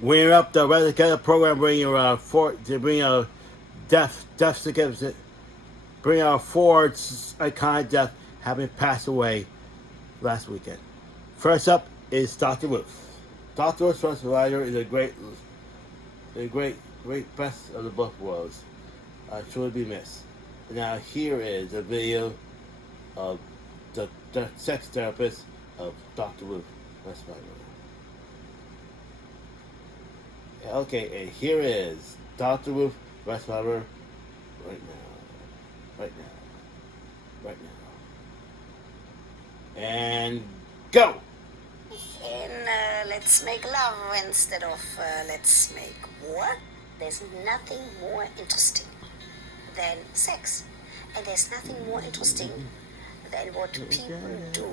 We're up the Red Together program, bringing death certificate, bring our four iconic death having passed away last weekend. First up is Dr. Ruth. Dr. Ruth's first writer is great best of the both worlds. Truly be missed. Now here is a video of the sex therapist of Dr. Ruth Wertheimer. Okay, and here is Dr. Ruth Wertheimer right now. And go! In Let's Make Love instead of Let's Make War, there's nothing more interesting than sex. And there's nothing more interesting than what people do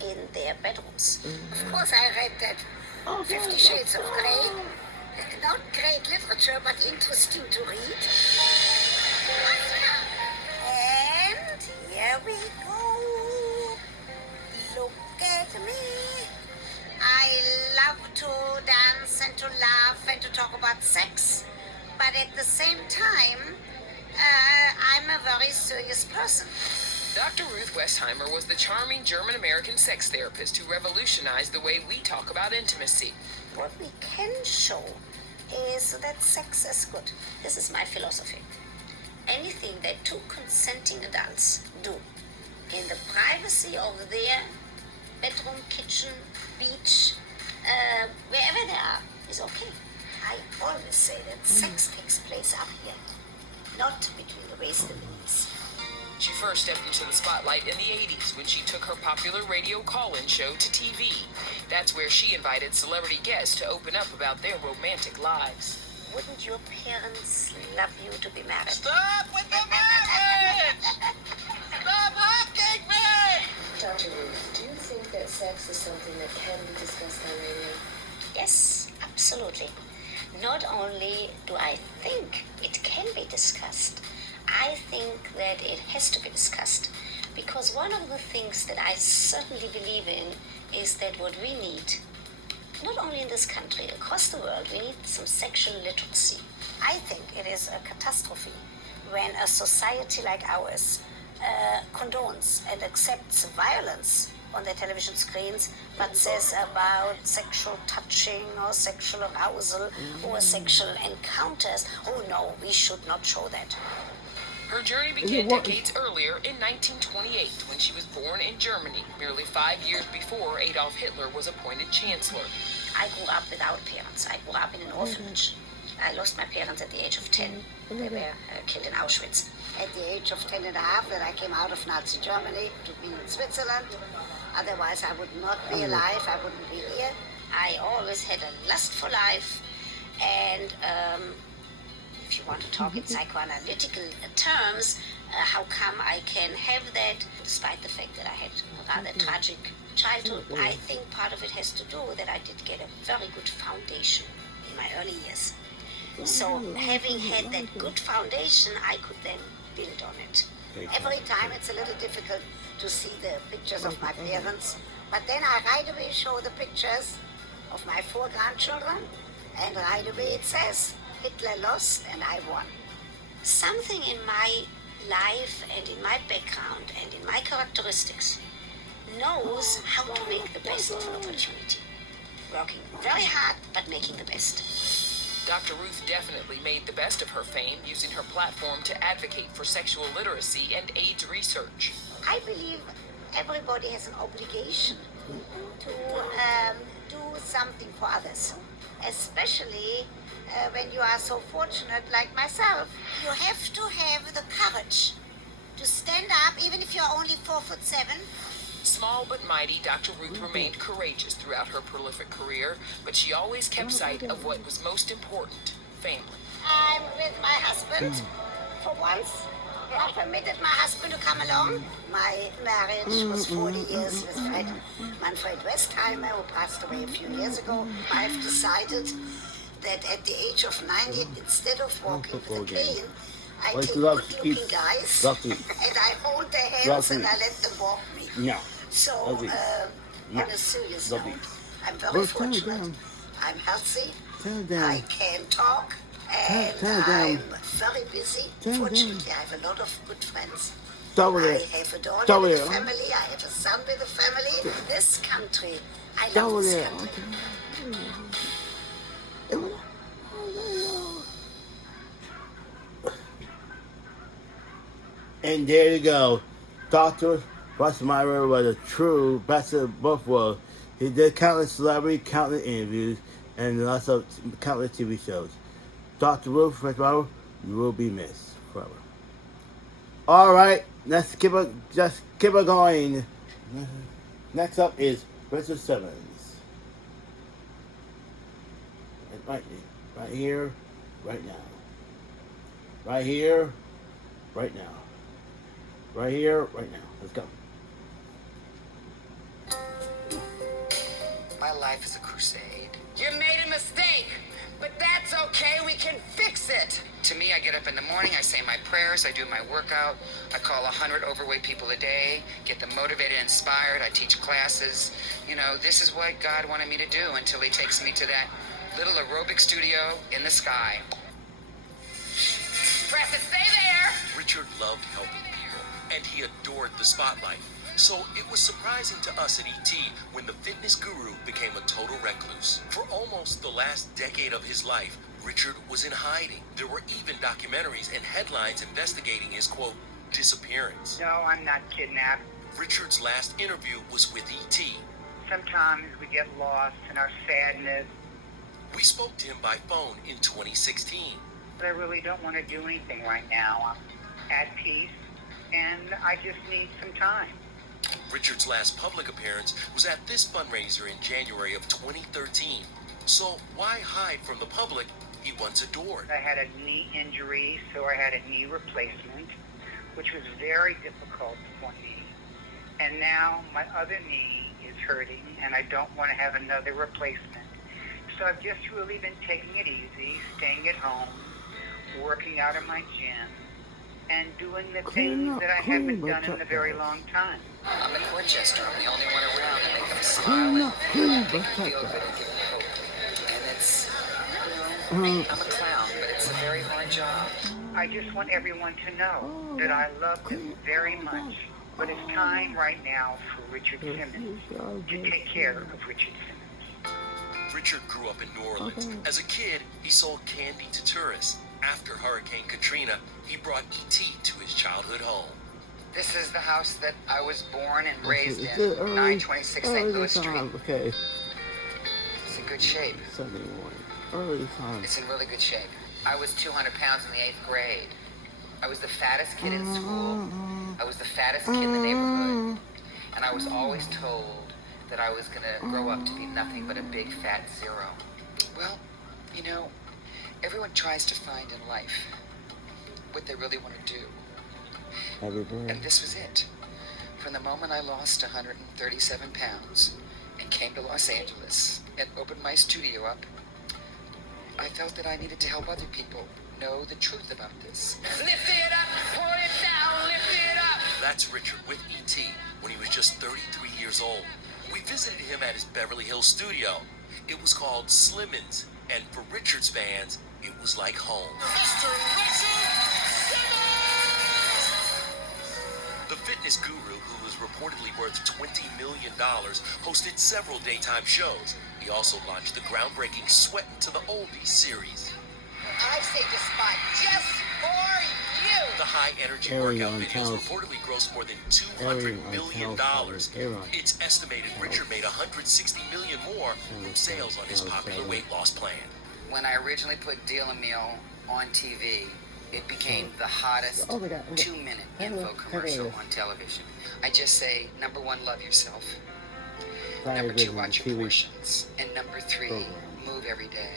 in their bedrooms. Of course, I read that 50 Shades of Grey. Not great literature, but interesting to read. And here we go. Look at me. I love to dance and to laugh and to talk about sex, but at the same time, I'm a very serious person. Dr. Ruth Wertheimer was the charming German-American sex therapist who revolutionized the way we talk about intimacy. What we can show is that sex is good. This is my philosophy. Anything that two consenting adults do in the privacy of their bedroom, kitchen, beach, wherever they are, is okay. I always say that sex takes place up here, not between the waist and the knees. She first stepped into the spotlight in the 80s when she took her popular radio call-in show to TV. That's where she invited celebrity guests to open up about their romantic lives. Wouldn't your parents love you to be married? Stop with the marriage! Stop hocking me! Dr. Ruth, do you think that sex is something that can be discussed on radio? Yes, absolutely. Not only do I think it can be discussed, I think that it has to be discussed, because one of the things that I certainly believe in is that what we need, not only in this country, across the world, we need some sexual literacy. I think it is a catastrophe when a society like ours condones and accepts violence on their television screens, but says about sexual touching or sexual arousal or sexual encounters, oh no, we should not show that. Her journey began decades earlier in 1928 when she was born in Germany, merely 5 years before Adolf Hitler was appointed chancellor. I grew up without parents. I grew up in an orphanage. I lost my parents at the age of 10. They were killed in Auschwitz. At the age of 10 and a half, that I came out of Nazi Germany to be in Switzerland. Otherwise, I would not be alive. I wouldn't be here. I always had a lust for life. And if you want to talk in psychoanalytical terms, how come I can have that despite the fact that I had a rather tragic childhood? I think part of it has to do that I did get a very good foundation in my early years. So having had that good foundation, I could then build on it. Every time it's a little difficult to see the pictures of my parents, but then I right away show the pictures of my 4 grandchildren, and right away it says, Hitler lost and I won. Something in my life and in my background and in my characteristics knows how to make the best of an opportunity. Working very hard, but making the best. Dr. Ruth definitely made the best of her fame, using her platform to advocate for sexual literacy and AIDS research. I believe everybody has an obligation to do something for others, especially when you are so fortunate like myself. You have to have the courage to stand up, even if you're only 4'7". Small but mighty, Dr. Ruth remained courageous throughout her prolific career, but she always kept sight of what was most important, family. I'm with my husband for once. I permitted my husband to come along. My marriage was 40 years with Manfred Wertheimer, who passed away a few years ago. I've decided that at the age of 90, instead of walking with a cane, I take good-looking guys and I hold their hands and I let them walk me. So, on a serious note, I'm very fortunate. I'm healthy. Turn down. I can talk, and Turn down. I'm very busy. Turn Fortunately, I have a lot of good friends. Stop with I it. have a daughter Stop with with a it. family. I have a son with a family. This country, I Stop love with this it. country. And there you go. Dr. Wertheimer was a true best of both worlds. He did countless celebrity, countless interviews, and lots of countless TV shows. Dr. Ruth Wertheimer, you will be missed forever. All right, let's just keep it going. Next up is Richard Simmons. Right here, right now. Right here, right now. Right here, right now. Let's go. My life is a crusade. You made a mistake, but that's okay. We can fix it. To me, I get up in the morning, I say my prayers, I do my workout, I call 100 overweight people a day, get them motivated, inspired, I teach classes. You know, this is what God wanted me to do until he takes me to that little aerobic studio in the sky. Press it, stay there! Richard loved helping people, and he adored the spotlight. So it was surprising to us at ET when the fitness guru became a total recluse. For almost the last decade of his life, Richard was in hiding. There were even documentaries and headlines investigating his, quote, disappearance. No, I'm not kidnapped. Richard's last interview was with ET. Sometimes we get lost in our sadness, We spoke to him by phone in 2016. but I really don't want to do anything right now. I'm at peace, and I just need some time. Richard's last public appearance was at this fundraiser in January of 2013. So why hide from the public he once adored? I had a knee injury, so I had a knee replacement, which was very difficult for me. And now my other knee is hurting, and I don't want to have another replacement. So I've just really been taking it easy, staying at home, working out in my gym, and doing the things that I haven't done in a very long time. I'm a court jester. I'm the only one around to make them smile and make them feel good and give them hope. And it's, I'm a clown, but it's a very hard job. I just want everyone to know that I love them very much. But it's time right now for Richard Simmons to take care of Richard Simmons. Richard grew up in New Orleans. As a kid, he sold candy to tourists. After Hurricane Katrina, he brought E.T. to his childhood home. This is the house that I was born and raised in, 926 St. Louis Street. Okay. It's in good shape. Sunday morning. Early time. It's in really good shape. I was 200 pounds in the 8th grade. I was the fattest kid in school. I was the fattest kid in the neighborhood. And I was always told that I was going to grow up to be nothing but a big fat zero. Well, you know, everyone tries to find in life what they really want to do. And this was it. From the moment I lost 137 pounds and came to Los Angeles and opened my studio up, I felt that I needed to help other people know the truth about this. Lift it up, pour it down, lift it up. That's Richard with E.T. when he was just 33 years old. We visited him at his Beverly Hills studio. It was called Simmons, and for Richard's fans, it was like home. Mr. Richard Simmons! The fitness guru, who was reportedly worth $20 million, hosted several daytime shows. He also launched the groundbreaking Sweatin' to the Oldies series. I've saved a spot just for you. The high-energy Aaron workout on videos Towers. reportedly grossed more than Aaron $200 on million. Towers. Aaron. It's estimated Richard made $160 million more from sales on his popular weight loss plan. When I originally put Deal a Meal on TV, it became the hottest 2-minute info commercial on television. I just say, number 1, love yourself. Number 2, watch your portions. And number 3, move every day.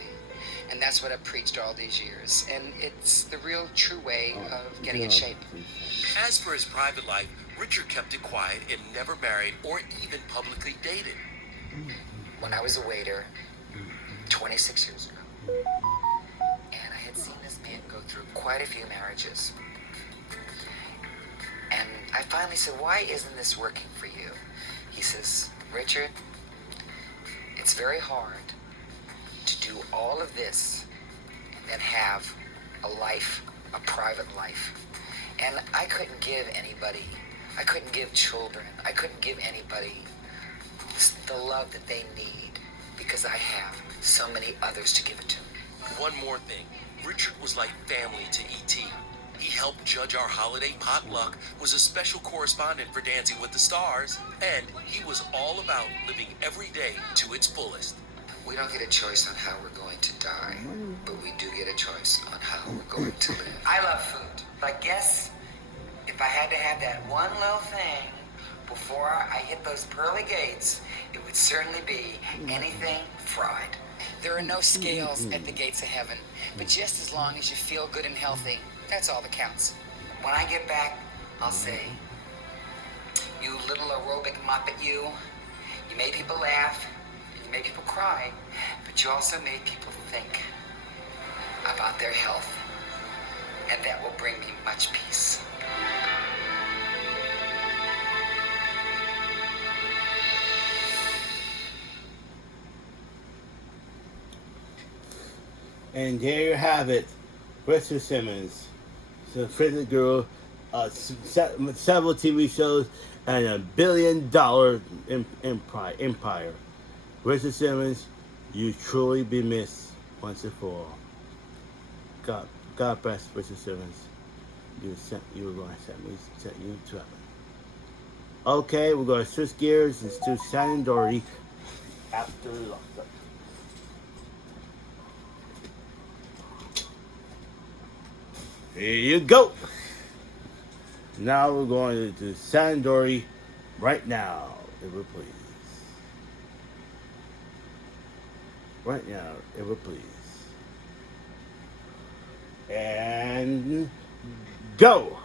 And that's what I've preached all these years. And it's the real true way of getting in shape. As for his private life, Richard kept it quiet and never married or even publicly dated. When I was a waiter 26 years ago, and I had seen this man go through quite a few marriages. And I finally said, why isn't this working for you? He says, Richard, it's very hard to do all all of this and then have a life, a private life. And I couldn't give children, I couldn't give anybody the love that they need because I have so many others to give it to. One more thing. Richard was like family to E.T. He helped judge our holiday potluck, was a special correspondent for Dancing with the Stars, and he was all about living every day to its fullest. We don't get a choice on how we're going to die, but we do get a choice on how we're going to live. I love food. I guess if I had to have that one little thing before I hit those pearly gates, it would certainly be anything fried. There are no scales at the gates of heaven, but just as long as you feel good and healthy, that's all that counts. When I get back, I'll say, you little aerobic muppet, you made people laugh, you made people cry, but you also made people think about their health, and that will bring me much peace. And there you have it, Richard Simmons, the Fitness Guru, several TV shows, and $1 billion empire. Richard Simmons, you truly be missed once and for all. God bless Richard Simmons. You were going to set you to heaven. Okay, we're going to switch gears and do SHANNEN Doherty after lockup. Here you go. Now we're going to do SHANNEN Doherty right now, if we please. Right now, if we please. And go.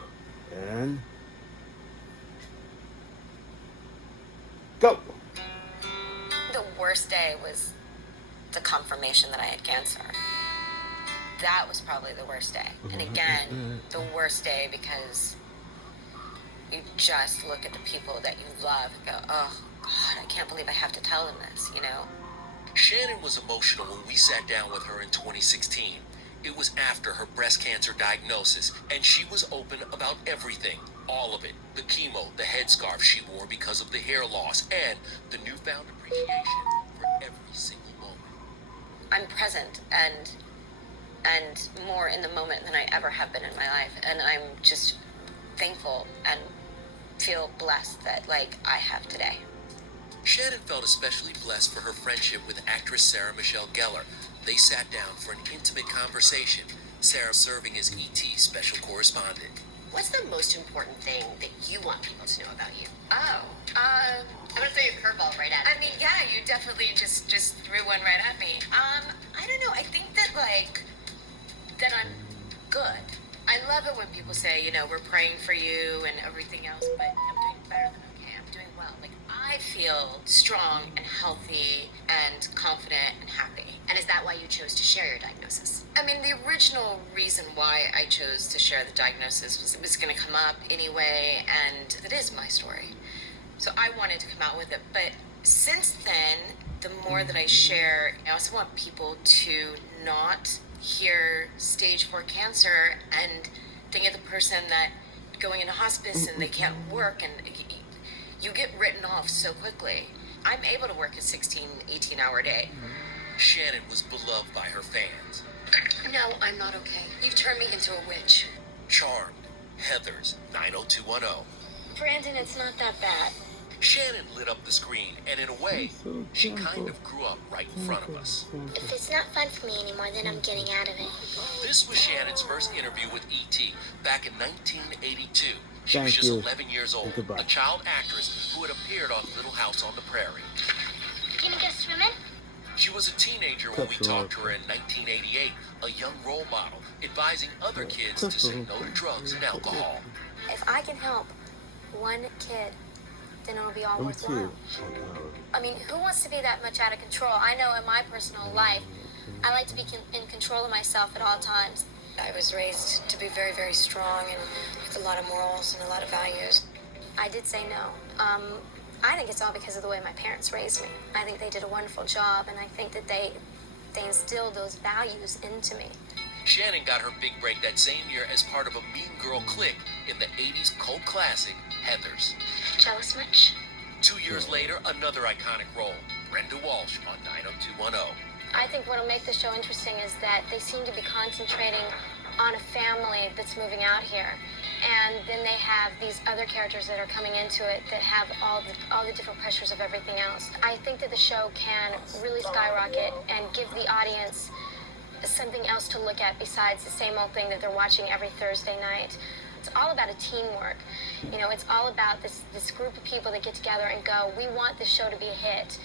And go. The worst day was the confirmation that I had cancer. That was probably the worst day. And again, the worst day because you just look at the people that you love and go, oh, God, I can't believe I have to tell them this, you know? Shannon was emotional when we sat down with her in 2016. It was after her breast cancer diagnosis, and she was open about everything. All of it. The chemo, the headscarf she wore because of the hair loss, and the newfound appreciation for every single moment. I'm present and more in the moment than I ever have been in my life. And I'm just thankful and feel blessed that, like, I have today. Shannon felt especially blessed for her friendship with actress Sarah Michelle Gellar. They sat down for an intimate conversation, Sarah serving as E.T.'s special correspondent. What's the most important thing that you want people to know about you? Oh, I'm gonna throw you a curveball right at I mean, yeah, you definitely just threw one right at me. I don't know. I think that, like, that I'm good. I love it when people say, you know, we're praying for you and everything else, but I'm doing better than okay. I'm doing well. Like, I feel strong and healthy and confident and happy. And is that why you chose to share your diagnosis? I mean, the original reason why I chose to share the diagnosis was it was going to come up anyway, and it is my story. So I wanted to come out with it. But since then, the more that I share, I also want people to not hear stage 4 cancer and think of the person that going into hospice and they can't work, and you get written off so quickly. I'm able to work a 16, 18-hour day. Shannon was beloved by her fans. No, I'm not okay. You've turned me into a witch. Charmed. Heather's 90210. Brandon, it's not that bad. Shannon lit up the screen, and in a way, she kind of grew up right in front of us. If it's not fun for me anymore, then I'm getting out of it. This was Shannon's first interview with E.T. back in 1982. She was Thank just you. 11 years old, Goodbye. a child actress who had appeared on Little House on the Prairie. Gonna go swimming? She was a teenager when we talked to her in 1988, a young role model, advising other kids to say no to drugs and alcohol. If I can help one kid, then it'll be all worthwhile. I mean, who wants to be that much out of control? I know in my personal life, I like to be in control of myself at all times. I was raised to be very, very strong and with a lot of morals and a lot of values. I did say no. I think it's all because of the way my parents raised me. I think they did a wonderful job, and I think that they they instilled those values into me. Shannon got her big break that same year as part of a mean girl clique in the 80s cult classic, Heathers. Jealous much? 2 years later, another iconic role, Brenda Walsh on 90210. I think what'll make the show interesting is that they seem to be concentrating on a family that's moving out here. And then they have these other characters that are coming into it that have all the different pressures of everything else. I think that the show can really skyrocket and give the audience something else to look at besides the same old thing that they're watching every Thursday night. It's all about a teamwork. You know, it's all about this group of people that get together and go, we want this show to be a hit.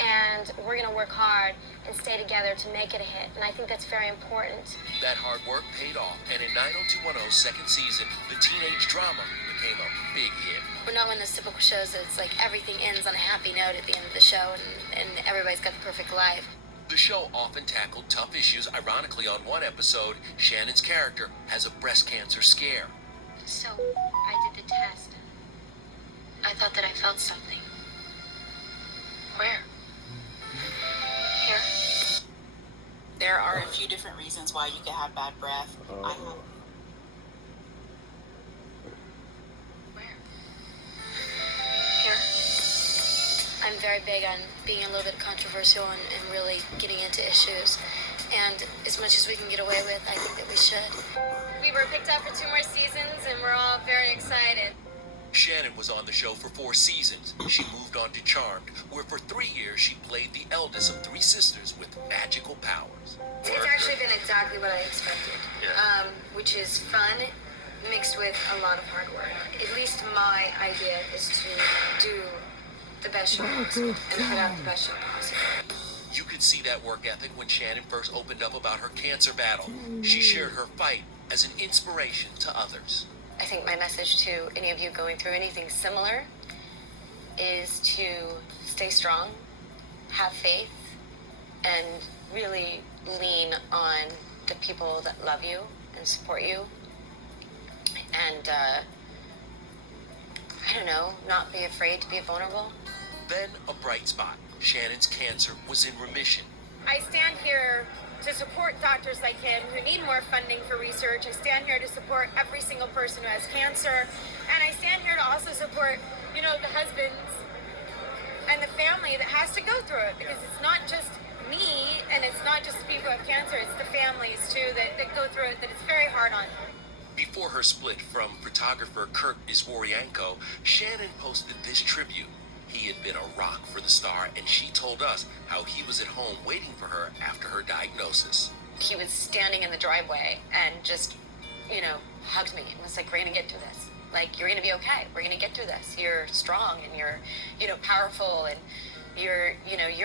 And we're going to work hard and stay together to make it a hit. And I think that's very important. That hard work paid off, and in 90210's second season, the teenage drama became a big hit. We're not one of those typical shows that it's like everything ends on a happy note at the end of the show and everybody's got the perfect life. The show often tackled tough issues. Ironically, on one episode, Shannon's character has a breast cancer scare. So I did the test. I thought that I felt something. Where? Here. There are a few different reasons why you can have bad breath. I have. Where? Here. I'm very big on being a little bit controversial and really getting into issues. And as much as we can get away with, I think that we should. We were picked up for 2 more seasons, and we're all very excited. Shannon was on the show for 4 seasons. She moved on to Charmed, where for 3 years she played the eldest of 3 sisters with magical powers. It's actually been exactly what I expected, which is fun mixed with a lot of hard work. At least my idea is to do the best show possible and put out the best show possible. You could see that work ethic when Shannon first opened up about her cancer battle. She shared her fight as an inspiration to others. I think my message to any of you going through anything similar is to stay strong, have faith, and really lean on the people that love you and support you. And, I don't know, not be afraid to be vulnerable. Then a bright spot. Shannon's cancer was in remission. I stand here to support doctors like him who need more funding for research. I stand here to support every single person who has cancer. And I stand here to also support, the husbands and the family that has to go through it. Because it's not just me and it's not just the people who have cancer, it's the families too that go through it, that it's very hard on. Before her split from photographer Kurt Isworianko, Shannon posted this tribute. He had been a rock for the star, and she told us how he was at home waiting for her after her diagnosis. He was standing in the driveway and just, hugged me and was like, we're going to get through this. Like, you're going to be okay. We're going to get through this. You're strong and you're, powerful and you're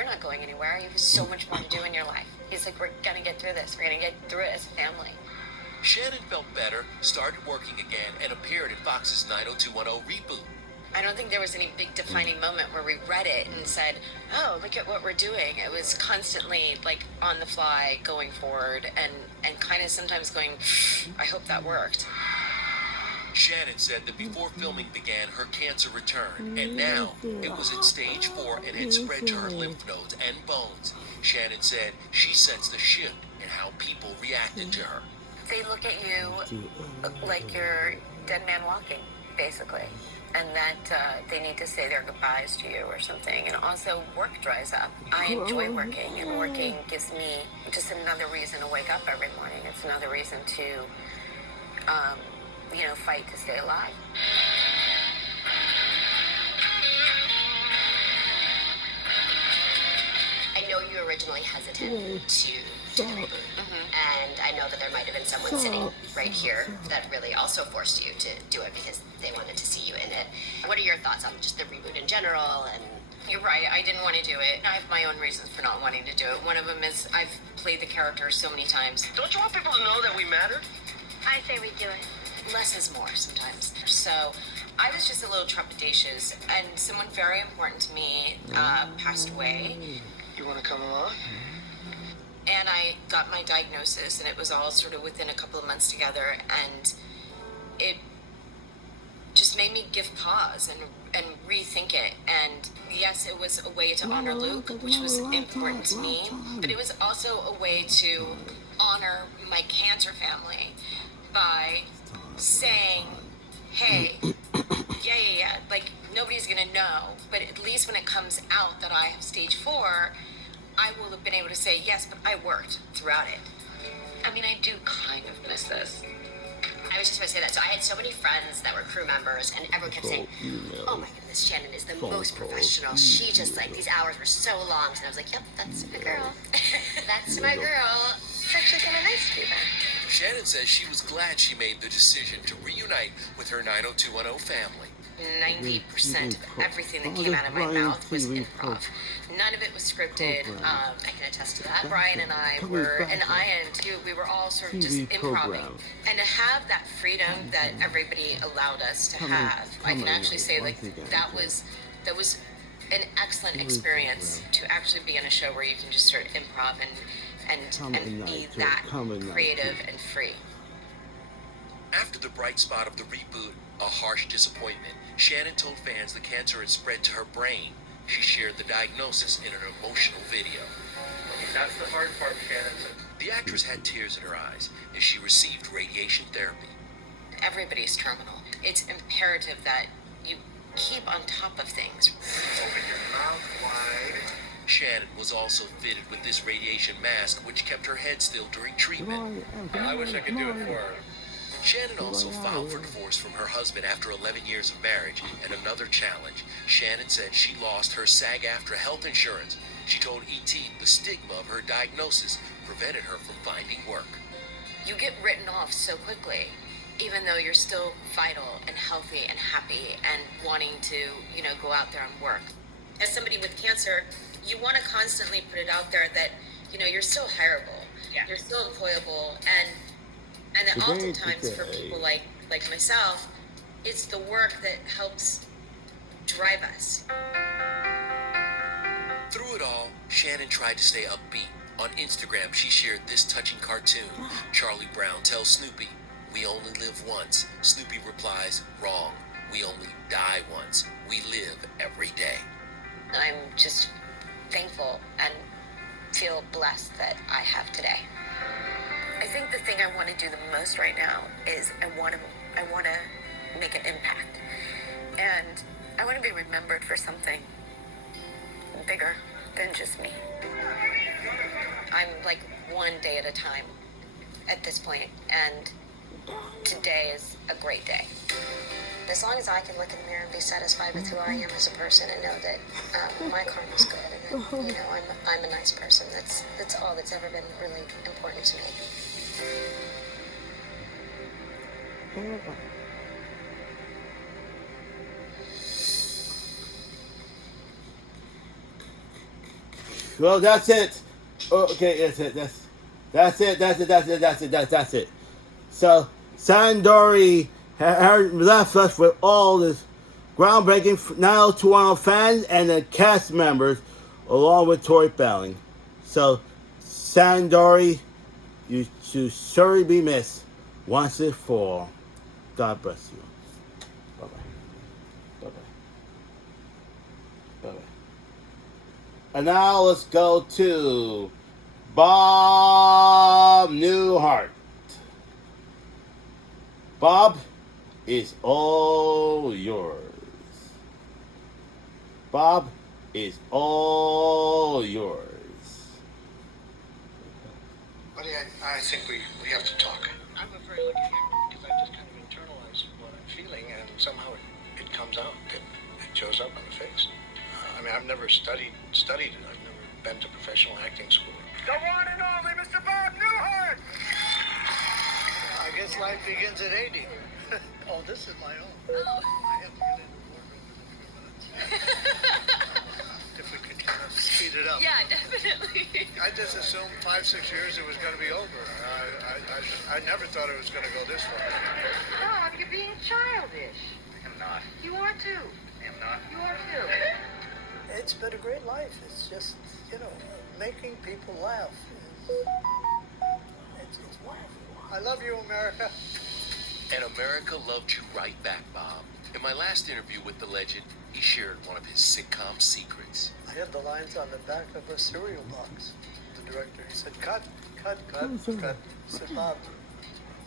not going anywhere. You have so much more to do in your life. He's like, we're going to get through this. We're going to get through it as a family. Shannon felt better, started working again, and appeared in Fox's 90210 reboot. I don't think there was any big defining moment where we read it and said, oh, look at what we're doing. It was constantly like on the fly, going forward, and kind of sometimes going, I hope that worked. Shannon said that before filming began, her cancer returned, and now it was at stage 4 and had spread to her lymph nodes and bones. Shannon said she sensed a shift in how people reacted to her. They look at you like you're dead man walking, basically. And that they need to say their goodbyes to you or something. And also, work dries up. I enjoy working, and working gives me just another reason to wake up every morning. It's another reason to, fight to stay alive. I know you originally hesitant to do the reboot. And I know that there might have been someone sitting right here that really also forced you to do it because they wanted to see you in it. What are your thoughts on just the reboot in general? And you're right, I didn't want to do it. I have my own reasons for not wanting to do it. One of them is I've played the character so many times. Don't you want people to know that we matter? I say we do it. Less is more sometimes. So I was just a little trepidatious, and someone very important to me passed away. You want to come along? And I got my diagnosis, and it was all sort of within a couple of months together, and it just made me give pause and rethink it. And yes, it was a way to honor Luke, which was important to me, but it was also a way to honor my cancer family by saying, hey, yeah, like nobody's gonna know, but at least when it comes out that I have stage 4, I will have been able to say, yes, but I worked throughout it. I mean, I do kind of miss this. I was just going to say that. So I had so many friends that were crew members, and everyone kept saying, oh my goodness, Shannon is the most professional. She just, like, these hours were so long. And I was like, yep, that's my girl. That's my girl. It's actually kind of nice to be back. Shannon says she was glad she made the decision to reunite with her 90210 family. 90% of everything that came out of my mouth was improv. None of it was scripted. I can attest to that. Brian and I were, and Ian too, we were all sort of just improving. And to have that freedom that everybody allowed us to have, I can actually say like that was an excellent experience to actually be in a show where you can just sort of improv and be that creative and free. After the bright spot of the reboot, a harsh disappointment, Shannon told fans the cancer had spread to her brain. She shared the diagnosis in an emotional video. That's the hard part, Shannon. The actress had tears in her eyes as she received radiation therapy. Everybody's terminal. It's imperative that you keep on top of things. Open your mouth wide. Shannon was also fitted with this radiation mask, which kept her head still during treatment. I wish I could do it for her. Shannon also filed for divorce from her husband after 11 years of marriage, and another challenge. Shannon said she lost her SAG-AFTRA health insurance. She told E.T. the stigma of her diagnosis prevented her from finding work. You get written off so quickly, even though you're still vital and healthy and happy and wanting to, go out there and work. As somebody with cancer, you want to constantly put it out there that, you're still hireable. Yeah. You're still employable, and that oftentimes for people like myself, it's the work that helps drive us. Through it all, Shannon tried to stay upbeat. On Instagram, she shared this touching cartoon. Charlie Brown tells Snoopy, "We only live once." Snoopy replies, "Wrong. We only die once. We live every day." I'm just thankful and feel blessed that I have today. I think the thing I want to do the most right now is I want to make an impact, and I want to be remembered for something bigger than just me. I'm like one day at a time at this point, and today is a great day. As long as I can look in the mirror and be satisfied with who I am as a person and know that my karma's good and that, I'm a nice person. That's all that's ever been really important to me. Well, that's it. Okay, that's it. So, Doherty left us with all this groundbreaking 90210 fans and the cast members, along with Tori Spelling. So, Doherty, you should surely be missed once and for all. God bless you. Bye-bye. Bye-bye. Bye-bye. And now let's go to Bob Newhart. Bob is all yours. Bob is all yours. Buddy, I think we have to talk. I'm a very lucky guy because I just kind of internalize what I'm feeling, and somehow it comes out. It shows up on the face. I've never studied it. I've never been to professional acting school. The one and only Mr. Bob Newhart! I guess life begins at 80. Oh, this is my own. I have to get in the wardrobe in a few minutes. If we could kind of speed it up. Yeah, definitely. I just assumed 5-6 years it was going to be over. I never thought it was going to go this far. Bob, you're being childish. I'm not. You are too. I'm not. You are too. It's been a great life. It's just, making people laugh. It's wonderful. I love you, America. And America loved you right back, Bob. In my last interview with the legend, he shared one of his sitcom secrets. I had the lines on the back of a cereal box. The director, he said, cut, cut, cut, cut. I said, Bob,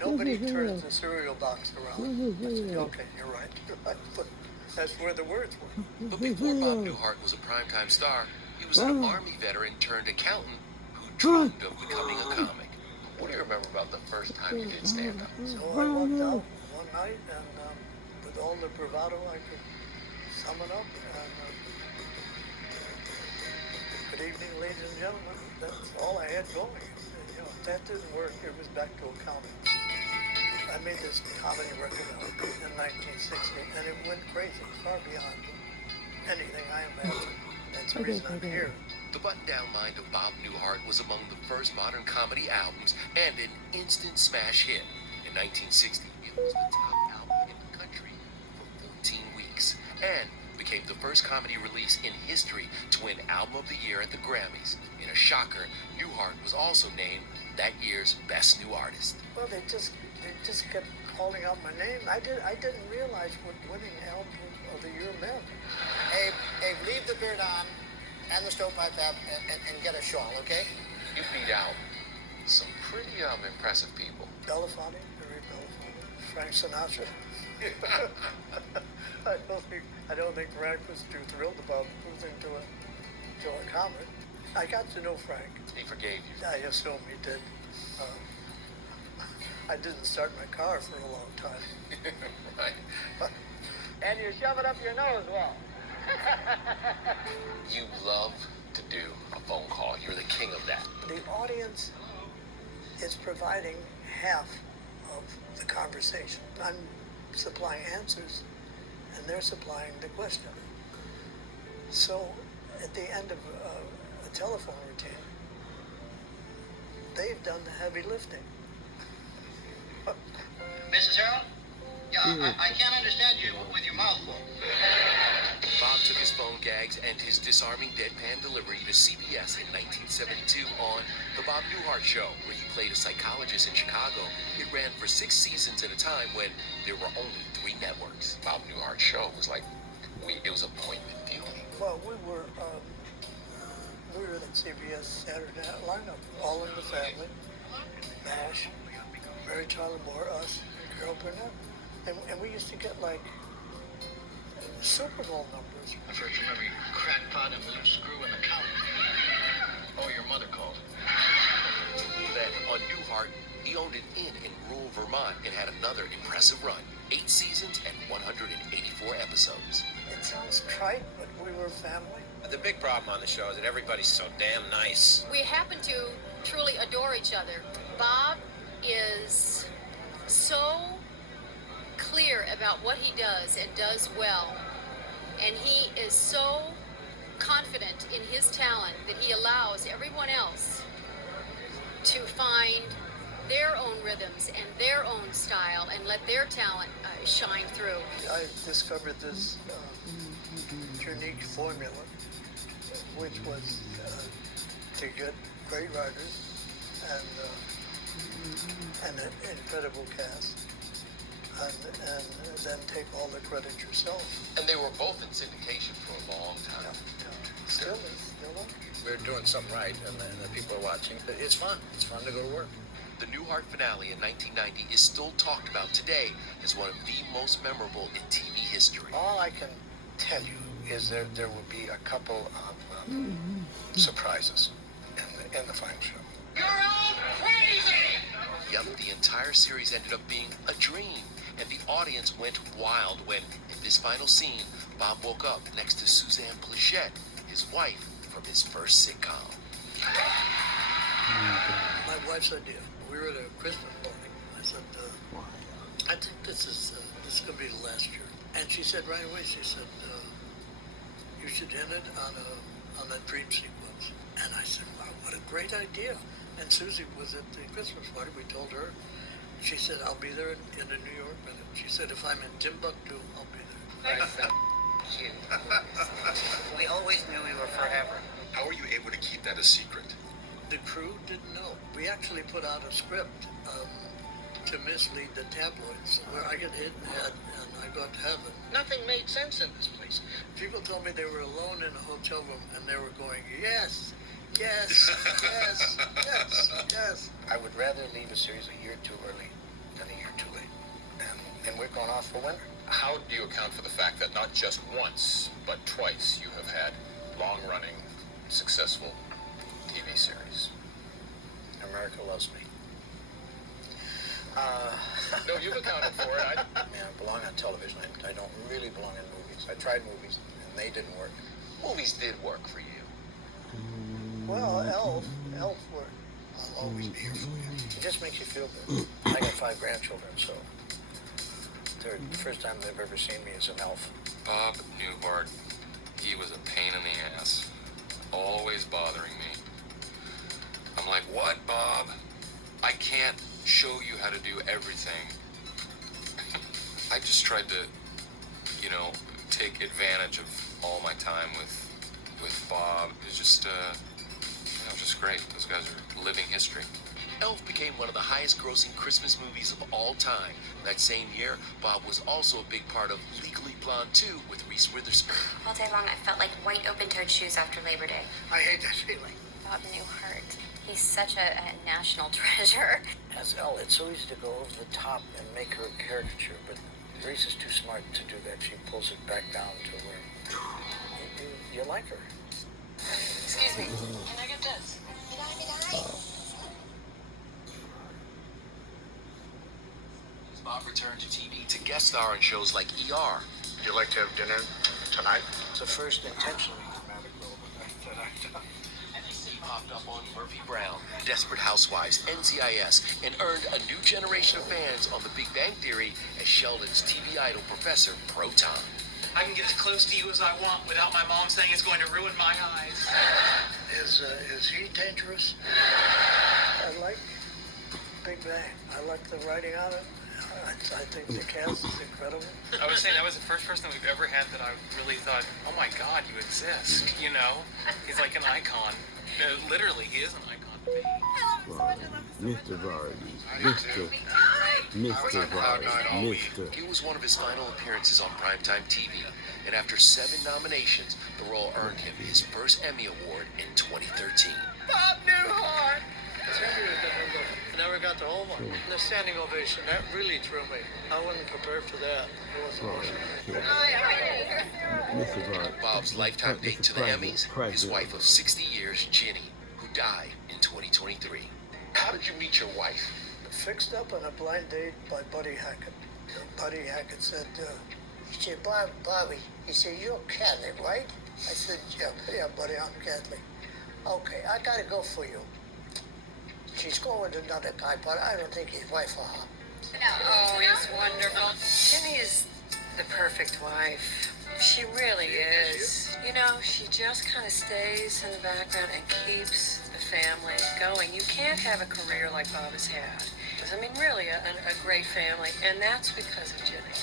nobody turns the cereal box around. I said, okay, you're right. But that's where the words were. But before Bob Newhart was a primetime star, he was an Army veteran turned accountant who dreamed of becoming a comic. What do you remember about the first time you did stand-up? So I walked out one night and with all the bravado I could summon up. And, good evening, ladies and gentlemen. That's all I had going. You know, if that didn't work, it was back to accounting. I made this comedy record in 1960, and it went crazy, far beyond anything I imagined. That's the reason I'm here. The Button-Down Mind of Bob Newhart was among the first modern comedy albums and an instant smash hit. In 1960, it was the top album in the country for 14 weeks and became the first comedy release in history to win Album of the Year at the Grammys. In a shocker, Newhart was also named that year's Best New Artist. Well, they just kept calling out my name. I didn't realize what winning Album of the Year meant. Abe, leave the beard on and the stovepipe up and get a shawl, okay? You beat out some pretty impressive people. Belafonte, very Belafonte. Frank Sinatra. I don't think Frank was too thrilled about moving to a comic. I got to know Frank. He forgave you. I assume he did. I didn't start my car for a long time. Right. And you shove it up your nose well. You love to do a phone call. You're the king of that. The audience is providing half of the conversation. I'm supplying answers, and they're supplying the question. So at the end of a telephone routine, they've done the heavy lifting. Mrs. Harold? Yeah, I can't understand you with your mouth full. Bob took his phone gags and his disarming deadpan delivery to CBS in 1972 on The Bob Newhart Show, where he played a psychologist in Chicago. It ran for 6 seasons at a time when there were only 3 networks. Bob Newhart Show was like, it was appointment viewing. Well, we were in CBS Saturday Night lineup, All in the Family, MASH, Mary Tyler Moore, us, Carol Burnett. And we used to get like Super Bowl numbers. I've heard from every crackpot and loose screw in the county. Oh, your mother called. Then on Newhart, he owned an inn in rural Vermont and had another impressive run. 8 seasons and 184 episodes. It sounds trite, but we were family. The big problem on the show is that everybody's so damn nice. We happen to truly adore each other. Bob is so clear about what he does and does well, and he is so confident in his talent that he allows everyone else to find their own rhythms and their own style and let their talent shine through. I discovered this unique formula, which was to get great writers and an incredible cast, and then take all the credit yourself. And they were both in syndication for a long time. Yeah. Still are. We're doing something right, and the people are watching. It's fun. It's fun to go to work. The Newhart finale in 1990 is still talked about today as one of the most memorable in TV history. All I can tell you is there will be a couple of surprises in the final show. You're all crazy! Yep, the entire series ended up being a dream, and the audience went wild when, in this final scene, Bob woke up next to Suzanne Plachette, his wife from his first sitcom. My wife's idea. We were at a Christmas party. I said, I think this is going to be the last year. And she said right away, she said, you should end it on a dream sequence. And I said, wow, what a great idea. And Susie was at the Christmas party. We told her. She said, I'll be there in a New York minute. She said, if I'm in Timbuktu, I'll be there. You. We always knew we were forever. How were you able to keep that a secret? The crew didn't know. We actually put out a script to mislead the tabloids, where I get hit in the head and I got to heaven. Nothing made sense in this place. People told me they were alone in a hotel room and they were going, yes, yes, yes, yes, yes. I would rather leave a series a year too early than a year too late. And we're going off for winter. How do you account for the fact that not just once, but twice you have had long-running, successful TV series? America loves me. No, you've accounted for it. I mean, I belong on television. I don't really belong in movies. I tried movies, and they didn't work. Movies did work for you. Well, Elf worked. I'll always be here for you. It just makes you feel good. I got 5 grandchildren, so the first time they've ever seen me as an elf. Bob Newhart, he was a pain in the ass. Always bothering me. I'm like, what, Bob? I can't show you how to do everything. I just tried to, take advantage of all my time with Bob. It was just, just great. Those guys are living history. Elf became one of the highest-grossing Christmas movies of all time. That same year, Bob was also a big part of Legally Blonde 2 with Reese Witherspoon. All day long, I felt like white open-toed shoes after Labor Day. I hate that feeling. Bob Newhart. He's such a national treasure. As Elle, it's so easy to go over the top and make her a caricature, but Reese is too smart to do that. She pulls it back down to where you like her. Excuse me, can I get this? Bob returned to TV to guest star on shows like ER. Would you like to have dinner tonight? It's the first intentionally dramatic role that I've done. He popped up on Murphy Brown, Desperate Housewives, NCIS, and earned a new generation of fans on The Big Bang Theory as Sheldon's TV idol professor, Proton. I can get as close to you as I want without my mom saying it's going to ruin my eyes. Is he dangerous? I like Big Bang. I like the writing on it. I think the cast is incredible. I was saying that was the first person that we've ever had that I really thought, oh my God, you exist. He's like an icon. Literally, he is an icon to me. Mr. Vardy. Mr. Vardy. It was one of his final appearances on primetime TV, and after 7 nominations, the role earned him his first Emmy Award in 2013. Bob Newhart! I never got the whole one. The standing ovation, that really threw me. I wasn't prepared for that. It wasn't Mr. Vardy. Bob's lifetime date to the Emmys, his wife of 60 years, Ginny, who died in 2023. How did you meet your wife? Fixed up on a blind date by Buddy Hackett. Buddy Hackett said, he said, Bobby, he said, you're Catholic, right? I said, yeah, buddy, I'm Catholic. Okay, I gotta go for you. She's going with another guy, but I don't think he's wife for her. Oh, it's wonderful. Jenny is the perfect wife. She really is. She just kind of stays in the background and keeps the family going. You can't have a career like Bob has had. I mean, really, a great family, and that's because of Jenny.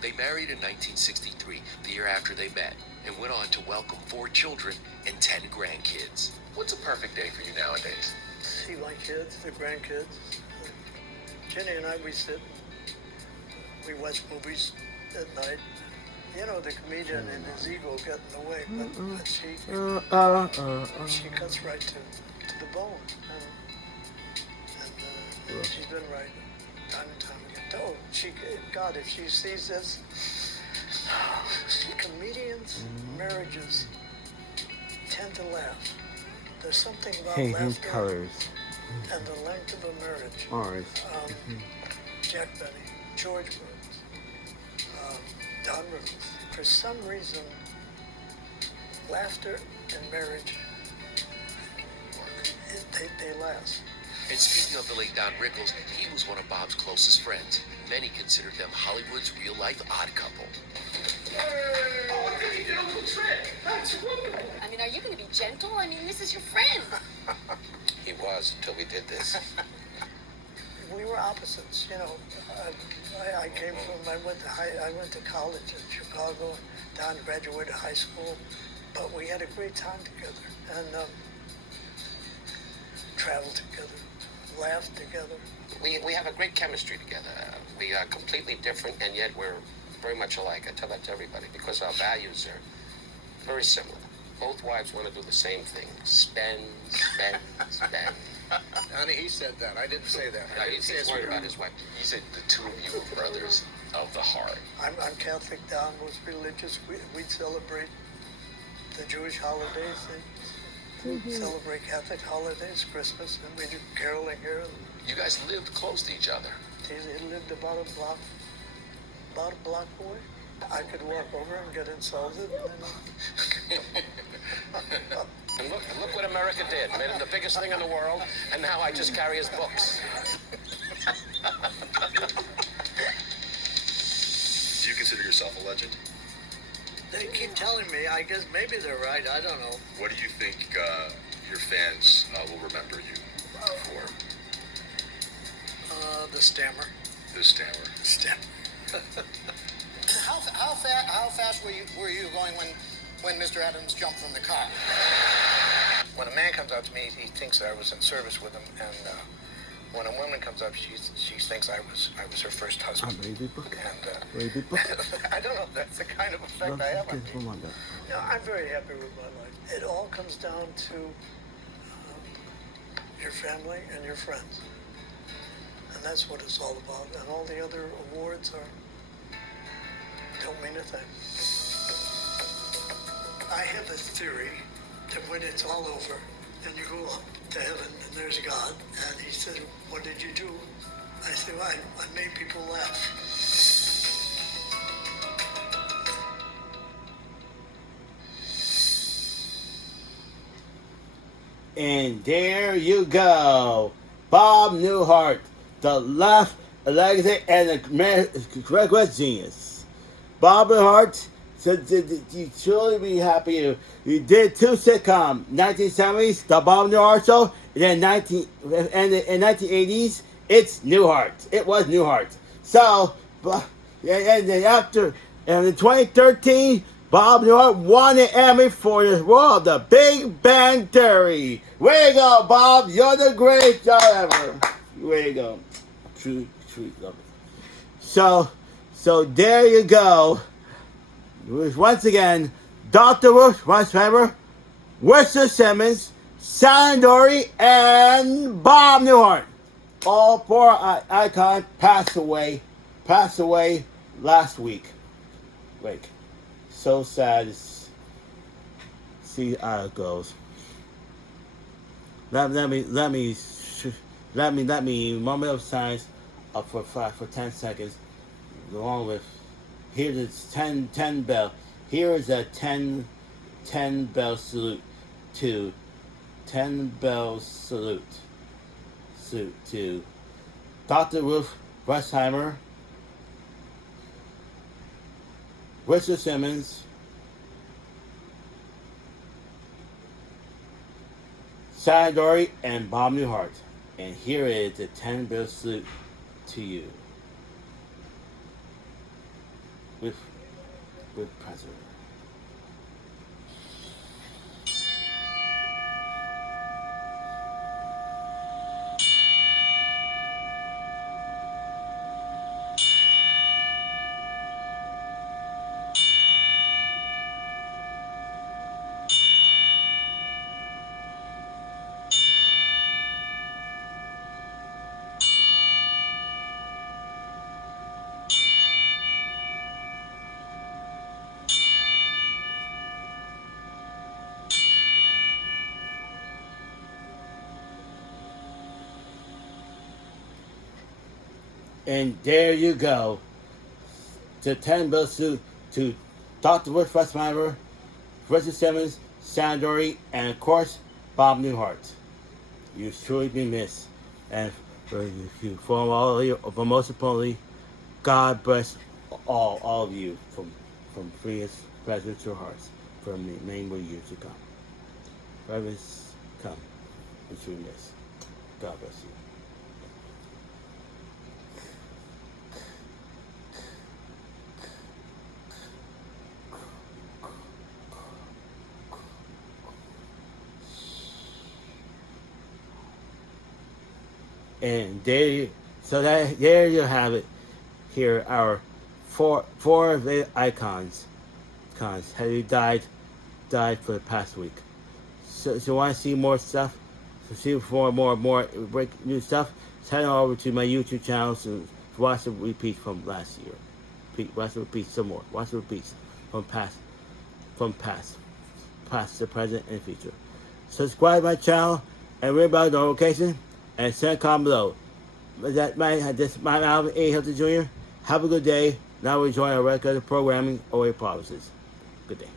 They married in 1963, the year after they met, and went on to welcome 4 children and 10 grandkids. What's a perfect day for you nowadays? See my kids, the grandkids. Jenny and I, we sit and we watch movies at night. The comedian and his ego get in the way, but she cuts right to the bone. And she's been right time and time again. God, if she sees this, comedians' marriages tend to laugh. There's something about laughter colors. And the length of a marriage. Ours. Jack Benny, George Burns, Don Rickles. For some reason, laughter and marriage, they last. And speaking of the late Don Rickles, he was one of Bob's closest friends. Many considered them Hollywood's real-life odd couple. Oh, you did a little trick. That's wonderful. I mean, are you going to be gentle? I mean, this is your friend. He was until we did this. We were opposites, I came from. I went to college in Chicago. Don graduated high school, but we had a great time together and traveled together. laugh together. We have a great chemistry together. We are completely different, and yet we're very much alike. I tell that to everybody because our values are very similar. Both wives want to do the same thing. Spend, spend, spend. Honey, he said that. I didn't say that. He's worried about his wife. He said the two of you are brothers of the heart. I'm Catholic. Don was religious. We'd celebrate the Jewish holidays. They celebrate Catholic holidays, Christmas, and we do caroling here. You guys lived close to each other. He lived about a block away. I could walk over and get insulted. And look what America did. Made him the biggest thing in the world, and now I just carry his books. Do you consider yourself a legend? They keep telling me. I guess maybe they're right. I don't know. What do you think your fans will remember you for? The stammer. The stammer. How fast were you going when Mr. Adams jumped from the car? When a man comes up to me, he thinks I was in service with him, and when a woman comes up, she thinks I was her first husband. And I don't know if that's the kind of effect I have on people. No, I'm very happy with my life. It all comes down to your family and your friends. And that's what it's all about. And all the other awards don't mean a thing. I have a theory that when it's all over and you go up to heaven and there's God, and he said, "What did you do?" I said, "Well, I made people laugh." And there you go. Bob Newhart, the left legacy and the West genius. Bob Newhart said you truly be happy. You did two sitcoms, 1970s, The Bob Newhart Show, and then in 1980s, it's Newhart. It was Newhart. So, and then after, and in 2013, Bob Newhart won an Emmy for his role of the Big Bang Theory. Way to go, Bob. You're the greatest job ever. Way to go. True love it. So there you go. Once again, Dr. Ruth Wertheimer, Mr. Simmons, Shannon Doherty, and Bob Newhart. All four icons passed away last week. So sad to see how it goes. Let me moment of silence for 10 seconds. Along with here's a 10 bell. Here is a 10 bell salute to 10 bell salute to Dr. Ruth Wertheimer, Richard Simmons, Shannon Doherty, and Bob Newhart. And here is the 10 bell salute to you. With pleasure. And there you go. The 10 bell salute to Dr. Ruth Wertheimer, Richard Simmons, Shannon Doherty, and of course, Bob Newhart. You've truly been missed. And for all of you, but most importantly, God bless all of you from freest presence to hearts for many more years to come. Brothers, come. You're truly missed. God bless you. And there you have it. Here are four of the icons have died for the past week. So want to see more stuff? So see more new stuff? Head on over to my YouTube channel to watch the repeats from last year. Watch the repeats some more. Watch the repeats from past, the present, and future. Subscribe to my channel and ring bell notification and send a comment below. This my Alvin A. Hilton Jr. Have a good day. Now we're enjoying our regular programming away promises. Good day.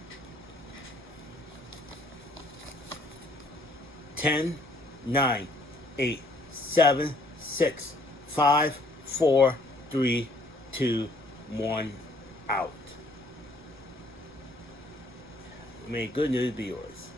10, 9, 8, 7, 6, 5, 4, 3, 2, 1, out. May good news be yours.